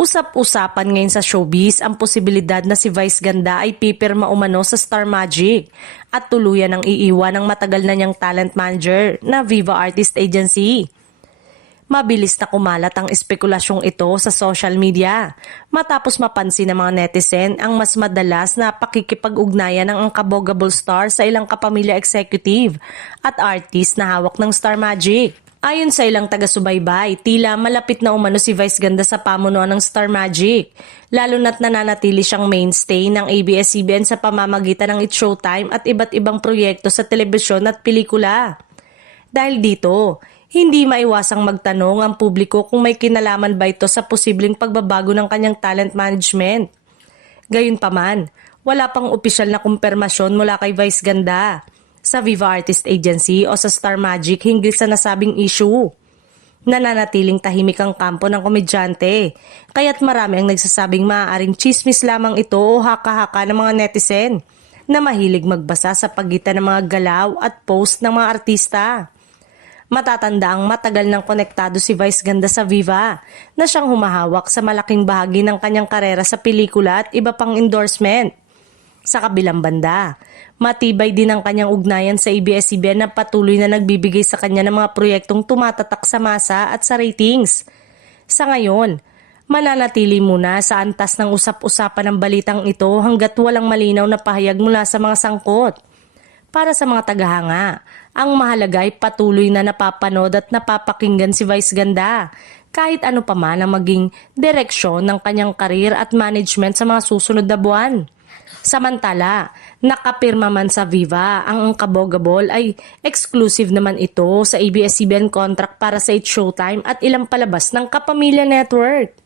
Usap-usapan ngayon sa showbiz ang posibilidad na si Vice Ganda ay pipirma umano sa Star Magic at tuluyan ang iiwan ng matagal na niyang talent manager na Viva Artist Agency. Mabilis na kumalat ang espekulasyong ito sa social media matapos mapansin ng mga netizen ang mas madalas na pakikipag-ugnayan ng kabogable star sa ilang kapamilya executive at artist na hawak ng Star Magic. Ayon sa ilang taga-subaybay, tila malapit na umano si Vice Ganda sa pamunuan ng Star Magic, lalo na't nananatili siyang mainstay ng ABS-CBN sa pamamagitan ng It's Showtime at iba't ibang proyekto sa telebisyon at pelikula. Dahil dito, hindi maiwasang magtanong ang publiko kung may kinalaman ba ito sa posibleng pagbabago ng kanyang talent management. Gayunpaman, wala pang opisyal na kumpirmasyon mula kay Vice Ganda sa Viva Artist Agency o sa Star Magic hinggil sa nasabing issue. Nananatiling tahimik ang kampo ng komedyante, kaya't marami ang nagsasabing maaaring chismis lamang ito o haka-haka ng mga netizen na mahilig magbasa sa pagitan ng mga galaw at post ng mga artista. Matatanda ang matagal nang konektado si Vice Ganda sa Viva na siyang humahawak sa malaking bahagi ng kanyang karera sa pelikula at iba pang endorsement. Sa kabilang banda, matibay din ang kanyang ugnayan sa ABS-CBN na patuloy na nagbibigay sa kanya ng mga proyektong tumatatak sa masa at sa ratings. Sa ngayon, mananatili muna sa antas ng usap-usapan ng balitang ito hanggat walang malinaw na pahayag mula sa mga sangkot. Para sa mga tagahanga, ang mahalaga ay patuloy na napapanood at napapakinggan si Vice Ganda kahit ano pa man ang maging direksyon ng kanyang karir at management sa mga susunod na buwan. Samantala, nakapirma man sa Viva ang kabogable ay exclusive naman ito sa ABS-CBN contract para sa It's Showtime at ilang palabas ng Kapamilya Network.